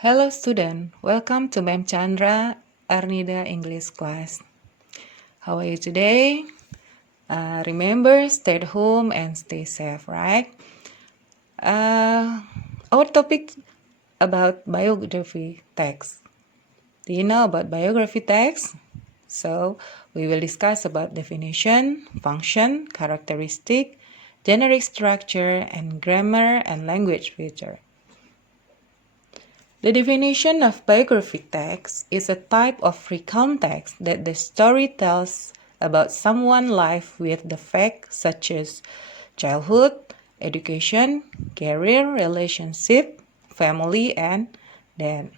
Hello student, welcome to Ma'am Chandra Arnida English class. How are you today? Remember, stay at home and stay safe, right? Our topic about biography text. Do you know about biography text? So, we will discuss about definition, function, characteristic, generic structure, and grammar and language feature. The definition of biography text is a type of recount text that the story tells about someone's life with the facts such as childhood, education, career, relationship, family, and death.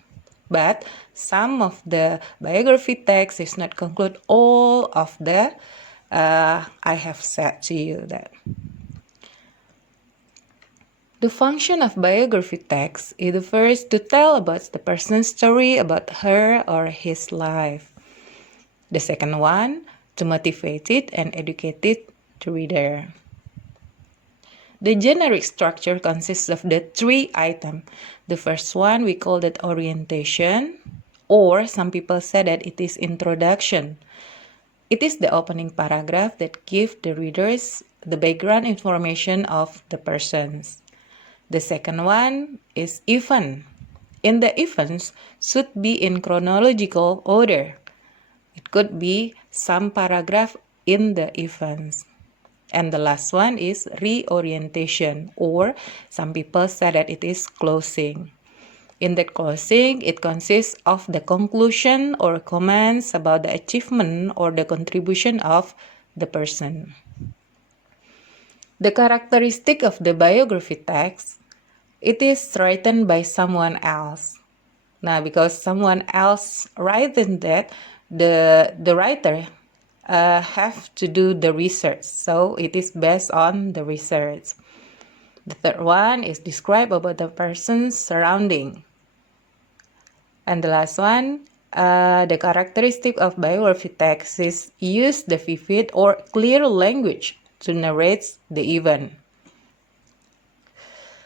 But some of the biography text is not conclude all of the I have said to you that. The function of biography text is the first to tell about the person's story about her or his life. The second one, to motivate it and educate it the reader. The generic structure consists of the three items. The first one we call that orientation, or some people say that it is introduction. It is the opening paragraph that gives the readers the background information of the persons. The second one is event. In the events should be in chronological order. It could be some paragraph in the events. And the last one is reorientation, or some people say that it is closing. In the closing, it consists of the conclusion or comments about the achievement or the contribution of the person. The characteristic of the biography text, it is written by someone else. Now, because someone else written that, the writer have to do the research. So it is based on the research. The third one is describe about the person's surrounding. And the last one, the characteristic of biography text is use the vivid or clear language to narrate the event.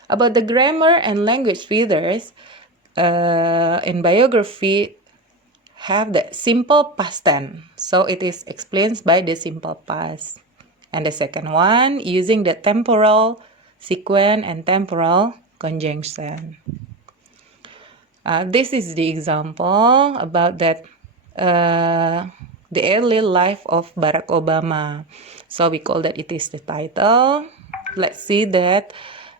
About the grammar and language features, in biography have the simple past tense. So it is explained by the simple past. And the second one, using the temporal sequence and temporal conjunction. This is the example about that the early life of Barack Obama. So we call that it is the title. Let's see that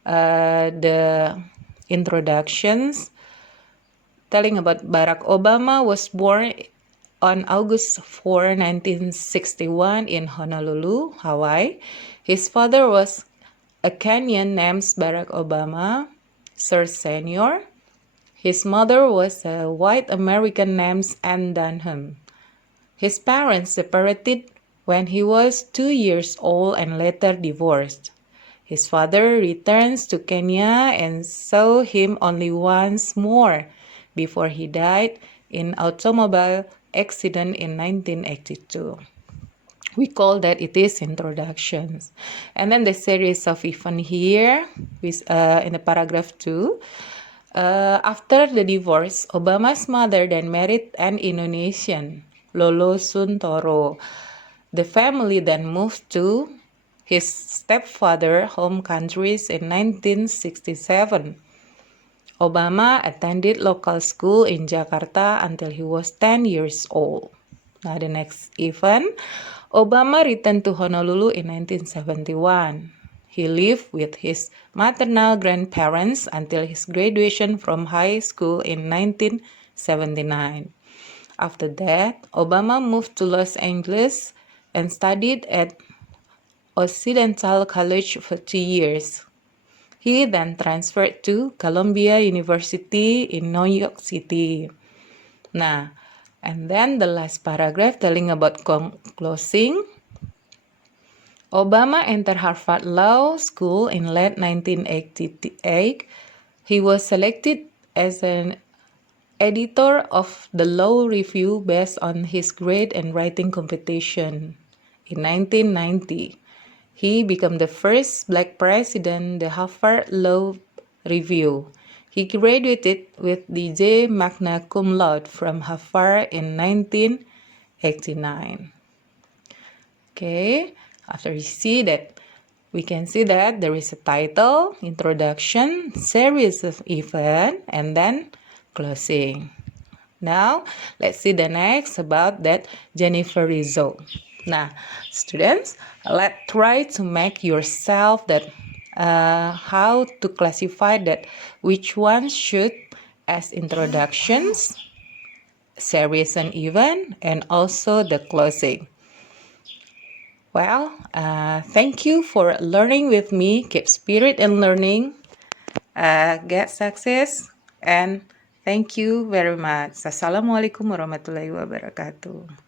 the introductions telling about Barack Obama was born on August 4, 1961 in Honolulu, Hawaii. His father was a Kenyan named Barack Obama, Sir Senior. His mother was a white American named Anne Dunham. His parents separated when he was 2 years old and later divorced. His father returns to Kenya and saw him only once more before he died in automobile accident in 1982. We call that it is introductions. And then the series of event here with in the paragraph 2. After the divorce, Obama's mother then married an Indonesian, Lolo Suntoro. The family then moved to his stepfather's home countries in 1967. Obama attended local school in Jakarta until he was 10 years old. Now the next event, Obama returned to Honolulu in 1971. He lived with his maternal grandparents until his graduation from high school in 1979. After that, Obama moved to Los Angeles and studied at Occidental College for 2 years. He then transferred to Columbia University in New York City. Nah, and then the last paragraph telling about closing. Obama entered Harvard Law School in late 1988. He was selected as an editor of the Law Review based on his grade and writing competition. In 1990, he became the first black president, the Harvard Law Review. He graduated with DJ magna cum laude from Harvard in 1989. Okay, after you see that, we can see that there is a title, introduction, series of event, and then closing. Now, let's see the next about that Jennifer Rizzo. Now, students, let's try to make yourself that how to classify that which one should as introductions, series and event, and also the closing. Well, thank you for learning with me. Keep spirit and learning. Get success, and thank you very much. Assalamualaikum warahmatullahi wabarakatuh.